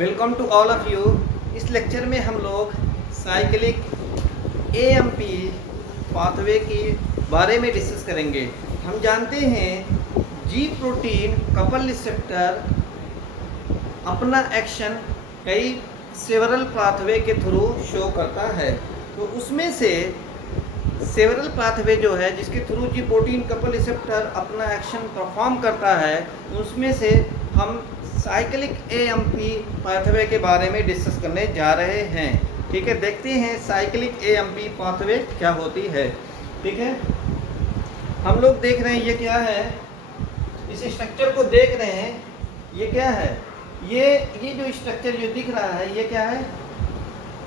Welcome to all of you. इस lecture में हम लोग साइक्लिक एएमपी पाथवे के बारे में डिस्कस करेंगे। हम जानते हैं जी प्रोटीन कपल रिसेप्टर अपना एक्शन कई सेवरल पाथवे के थ्रू शो करता है। तो उसमें से सेवरल पाथवे जो है जिसके थ्रू जी प्रोटीन कपल रिसेप्टर अपना एक्शन परफॉर्म करता है, उसमें से हम साइक्लिक एएमपी पाथवे के बारे में डिस्कस करने जा रहे हैं। ठीक है, देखते हैं साइक्लिक एएमपी पाथवे क्या होती है। ठीक है, हम लोग देख रहे हैं ये क्या है, इस स्ट्रक्चर को देख रहे हैं। ये क्या है, ये जो स्ट्रक्चर जो दिख रहा है ये क्या है,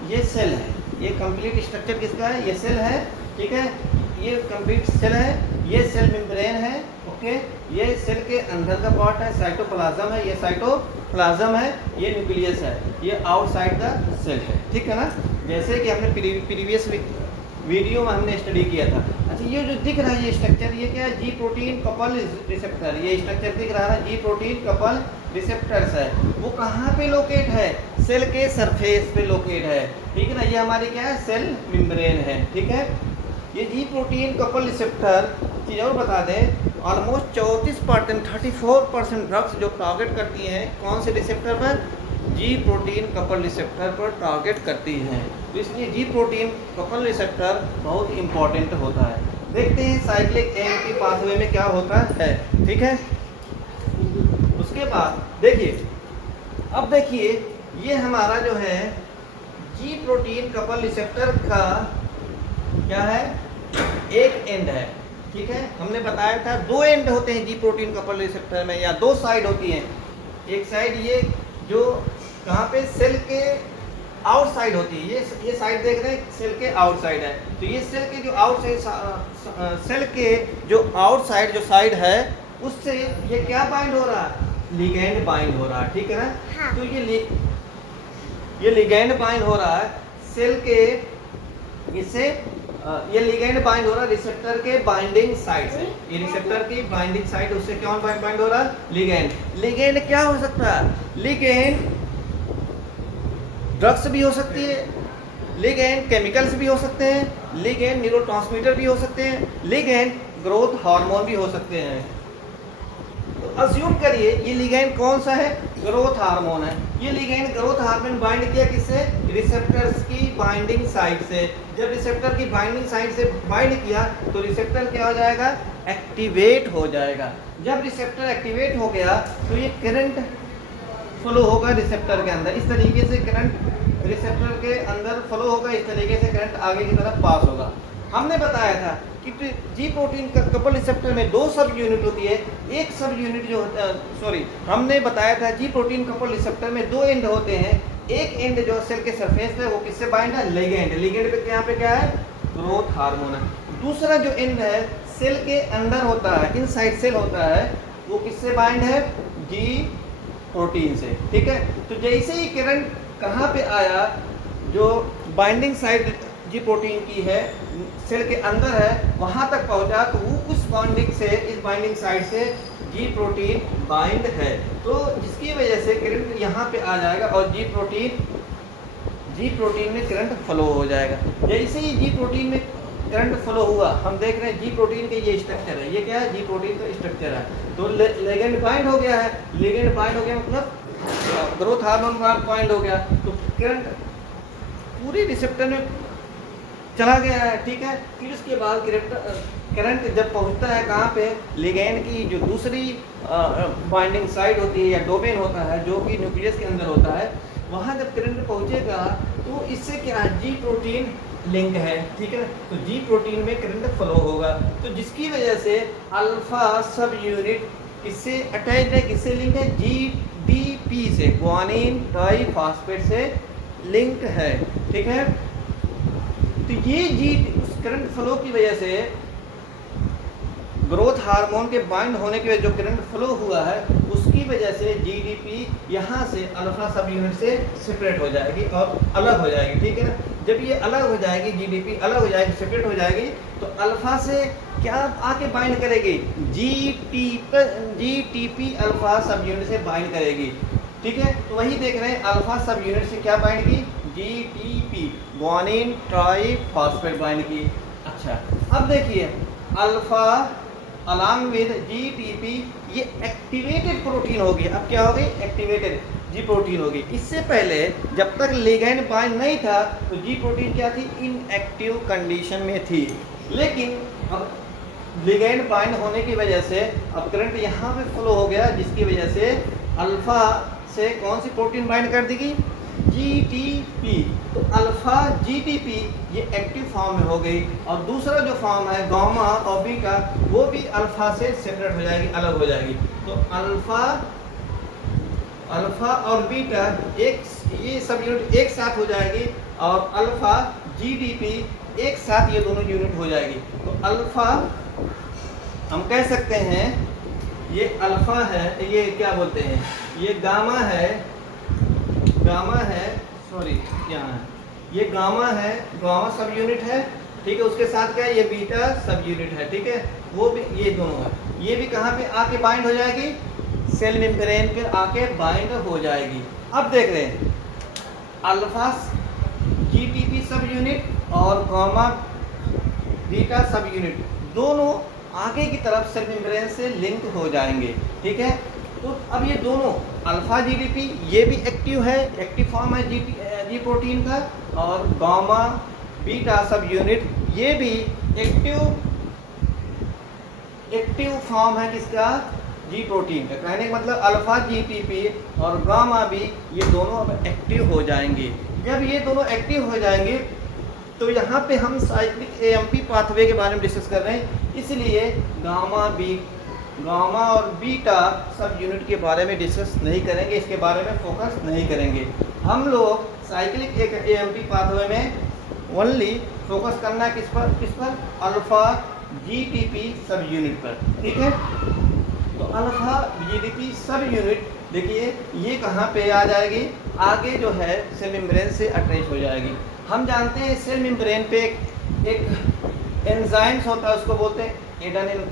ये सेल है। ये कंप्लीट स्ट्रक्चर किसका है, ये सेल है। ठीक है, ये कंप्लीट सेल है, ये सेल मेम्ब्रेन है। ओके, ये सेल के अंदर का पार्ट है, साइटोप्लाज्म है, ये साइटोप्लाज्म है, ये न्यूक्लियस है, ये आउटसाइड द सेल है। ठीक है ना, जैसे कि हमने प्रीवियस वीडियो में हमने स्टडी किया था। अच्छा, ये जो दिख रहा है ये स्ट्रक्चर, ये क्या है, जी प्रोटीन कपल रिसेप्टर। ये स्ट्रक्चर दिख रहा है जी प्रोटीन कपल रिसेप्टर्स है। वो कहाँ पे लोकेट है, सेल के सरफेस पे लोकेट है। ठीक है ना, ये हमारी क्या है, सेल मेम्ब्रेन है। ठीक है, ये जी प्रोटीन कपल रिसेप्टर चीज़ और बता दें, ऑलमोस्ट 34% 34% ड्रग्स जो टारगेट करती हैं कौन से रिसेप्टर पर, जी प्रोटीन कपल रिसेप्टर पर टारगेट करती हैं। तो इसलिए जी प्रोटीन कपल रिसेप्टर बहुत इंपॉर्टेंट होता है। देखते हैं साइक्लिक एएमपी पाथवे में क्या होता है। ठीक है, उसके बाद देखिए, अब देखिए ये हमारा जो है जी प्रोटीन कपल रिसेप्टर का क्या है, एक एंड है। ठीक है, हमने बताया था दो एंड होते हैं जी प्रोटीन कपल रिसेप्टर में, या दो साइड होती हैं। एक साइड ये जो कहाँ पे, सेल के आउटसाइड होती है, ये साइड देख रहे हैं सेल के आउटसाइड है। तो ये सेल के जो आउटसाइड, सेल के जो आउटसाइड जो साइड है उससे ये क्या बाइंड हो रहा है, लिगैंड बाइंड हो रहा है। ठीक है ना, हाँ। तो ये लिगैंड बाइंड हो रहा है सेल के, इससे ये लिगैंड बाइंड हो रहा है रिसेप्टर के बाइंडिंग साइड से। ये रिसेप्टर की बाइंडिंग साइड, उससे कौन बाइंड हो रहा है, लिगैंड। लिगैंड क्या हो सकता है, लिगैंड ड्रग्स भी हो सकती है, लिगैंड केमिकल्स भी हो सकते हैं, लिगैंड न्यूरोट्रांसमीटर भी हो सकते हैं, लिगैंड ग्रोथ हार्मोन भी हो सकते हैं। तो अज्यूम करिए ये लिगैंड कौन सा है, ग्रोथ हार्मोन है। ये लिगैंड ग्रोथ हार्मोन बाइंड किया किससे, रिसेप्टर्स की बाइंडिंग साइड से। जब रिसेप्टर की बाइंडिंग साइड से बाइंड किया तो रिसेप्टर क्या हो जाएगा, एक्टिवेट हो जाएगा। जब रिसेप्टर एक्टिवेट हो गया तो ये करंट फ्लो होगा रिसेप्टर के अंदर। इस तरीके से करंट रिसेप्टर के अंदर फ्लो होगा, इस तरीके से करंट आगे की तरफ पास होगा। हमने बताया था कि जी प्रोटीन का कपल रिसेप्टर में दो सब यूनिट होती है। एक सब यूनिट जो हमने बताया था जी प्रोटीन कपल रिसेप्टर में दो एंड होते हैं। एक एंड जो सेल के सरफेस पे वो किससे बाइंड है, लिगैंड। लिगैंड पे यहाँ पे क्या है, ग्रोथ हार्मोन है। दूसरा जो एंड है सेल के अंदर होता है, इनसाइड सेल होता है, वो किससे बाइंड है, जी प्रोटीन से। ठीक है, तो जैसे ही करंट कहाँ पे आया, जो बाइंडिंग साइड जी प्रोटीन की है, सेल के अंदर है, वहां तक पहुंचा, तो वो उस बाइंडिंग से, इस बाइंडिंग साइड से जी प्रोटीन बाइंड है। तो जिसकी वजह से करंट यहाँ पे आ जाएगा और जी प्रोटीन में करंट फ्लो हो जाएगा। जैसे ही जी प्रोटीन में करंट फ्लो हुआ, हम देख रहे हैं जी प्रोटीन के ये स्ट्रक्चर है, ये क्या है, जी प्रोटीन का स्ट्रक्चर है। तो लिगैंड बाइंड हो गया है, लिगैंड बाइंड हो गया मतलब ग्रोथ हार्मोन बाइंड हो गया, तो करंट पूरे रिसेप्टर में चला गया है। ठीक है, फिर उसके बाद करंट जब पहुंचता है कहाँ पे, लिगैंड की जो दूसरी बाइंडिंग साइड होती है या डोमेन होता है जो कि न्यूक्लियस के अंदर होता है, वहाँ जब करंट पहुंचेगा तो इससे क्या है, जी प्रोटीन लिंक है। ठीक है, तो जी प्रोटीन में करंट फ्लो होगा, तो जिसकी वजह से अल्फा सब यूनिट किससे अटैच है, किससे लिंक है, GDP से, ग्वानिन डाइफॉस्फेट से लिंक है। ठीक है, तो ये उस करंट फ्लो की वजह से, ग्रोथ हार्मोन के बाइंड होने की वजह जो करंट फ्लो हुआ है उसकी वजह से GDP यहाँ से अल्फा सब यूनिट से सेपरेट हो जाएगी और अलग हो जाएगी। ठीक है ना, जब ये अलग हो जाएगी, GDP अलग हो जाएगी, सेपरेट हो जाएगी, तो अल्फा से क्या आके बाइंड करेगी, GTP अल्फा सब यूनिट से बाइंड करेगी। ठीक है, तो वही देख रहे हैं अल्फा सब यूनिट से क्या बाइंड की, GTP ग्वानिन ट्राइफॉस्फेट बाइंड की। अच्छा, अब देखिए अल्फा अलॉन्ग विद GTP ये एक्टिवेटेड प्रोटीन होगी। अब क्या होगी, एक्टिवेटेड जी प्रोटीन होगी। इससे पहले जब तक लिगैंड बाइंड नहीं था तो जी प्रोटीन क्या थी, इनएक्टिव कंडीशन में थी। लेकिन अब लिगैंड बाइंड होने की वजह से अब करंट यहाँ पे फ्लो हो गया, जिसकी वजह से अल्फा से कौन सी प्रोटीन बाइंड कर देगी, GTP। तो अल्फा GTP ये एक्टिव फॉर्म में हो गई, और दूसरा जो फॉर्म है गामा और बीटा वो भी अल्फा से सेपरेट हो जाएगी, अलग हो जाएगी। तो अल्फा और बीटा ये सब यूनिट एक साथ हो जाएगी, और अल्फा GTP एक साथ ये दोनों यूनिट हो जाएगी। तो अल्फा हम कह सकते हैं ये अल्फा है, ये क्या बोलते हैं, ये गामा है, सॉरी क्या है, ये गामा है, गामा सब यूनिट है, ठीक है। उसके साथ क्या है, ये बीटा सब यूनिट है, ठीक है। वो भी ये दोनों है, ये भी कहाँ पे आके बाइंड हो जाएगी, सेल मेम्ब्रेन पे आके बाइंड हो जाएगी। अब देख रहे हैं अल्फा GTP सब यूनिट और गामा बीटा सब यूनिट दोनों आगे की तरफ सेल मेम्ब्रेन से लिंक हो जाएंगे, ठीक है। तो अब ये दोनों अल्फा GTP ये भी एक्टिव है, एक्टिव फॉर्म है जी प्रोटीन का, और गामा बीटा सब यूनिट ये भी एक्टिव फॉर्म है किसका, जी प्रोटीन का। कहने का मतलब अल्फा GTP और गामा भी ये दोनों अब एक्टिव हो जाएंगे। जब ये दोनों एक्टिव हो जाएंगे तो यहाँ पे हम साइक्लिक AMP पाथवे के बारे में डिस्कस कर रहे हैं, इसलिए गामा और बीटा सब यूनिट के बारे में डिस्कस नहीं करेंगे, इसके बारे में फोकस नहीं करेंगे। हम लोग साइक्लिक AMP पाथवे में ओनली फोकस करना है किस पर, अल्फा GTP सब यूनिट पर, ठीक है। तो अल्फा GTP सब यूनिट देखिए ये कहाँ पे आ जाएगी, आगे जो है सेल मेम्ब्रेन से अटैच हो जाएगी। हम जानते हैं सेल मेम्ब्रेन पे एक एंजाइम्स होता है, उसको बोलते हैं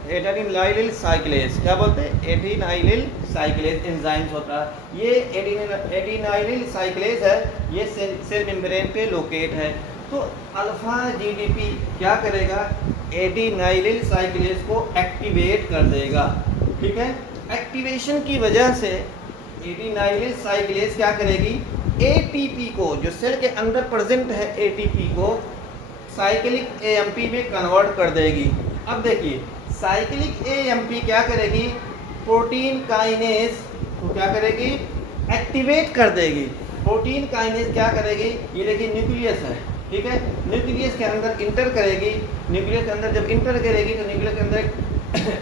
एडेनिलाइल साइक्लेज। क्या बोलते हैं, एडेनिलाइल साइक्लेज एंजाइम्स होता है। ये एडेनिलाइल साइक्लेज है, ये सेल मेम्ब्रेन पे लोकेट है। तो अल्फा GTP क्या करेगा, एडेनिलाइल साइक्लेज को एक्टिवेट कर देगा, ठीक है। एक्टिवेशन की वजह से एडेनिलाइल साइक्लेज क्या करेगी, ATP को, जो सेल के अंदर प्रेजेंट है ATP को साइक्लिक AMP में कन्वर्ट कर देगी। अब देखिए साइक्लिक AMP क्या करेगी, प्रोटीन काइनेज को क्या करेगी, एक्टिवेट कर देगी। प्रोटीन काइनेज क्या करेगी, ये देखिए न्यूक्लियस है, ठीक है। न्यूक्लियस के अंदर इंटर करेगी, न्यूक्लियस के अंदर जब इंटर करेगी तो न्यूक्लियस के अंदर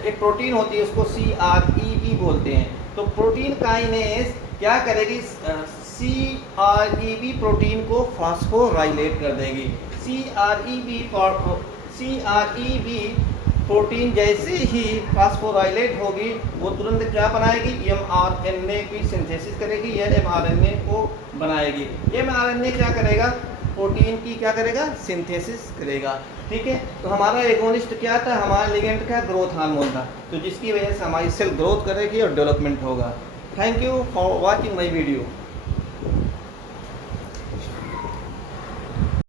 एक प्रोटीन होती है, उसको CREB बोलते हैं। तो प्रोटीन काइनेज क्या करेगी, CREB प्रोटीन को फास्फोराइलेट कर देगी। CREB प्रोटीन जैसे ही फास्फोराइलेट होगी वो तुरंत क्या बनाएगी, mRNA की सिंथेसिस करेगी, या mRNA को बनाएगी। mRNA क्या करेगा, प्रोटीन की क्या करेगा, सिंथेसिस करेगा, ठीक है। तो हमारा एगोनिस्ट क्या था, हमारा लिगेंड का ग्रोथ हार्मोन था, तो जिसकी वजह से हमारी सेल ग्रोथ करेगी और डेवलपमेंट होगा। Thank you for watching my video.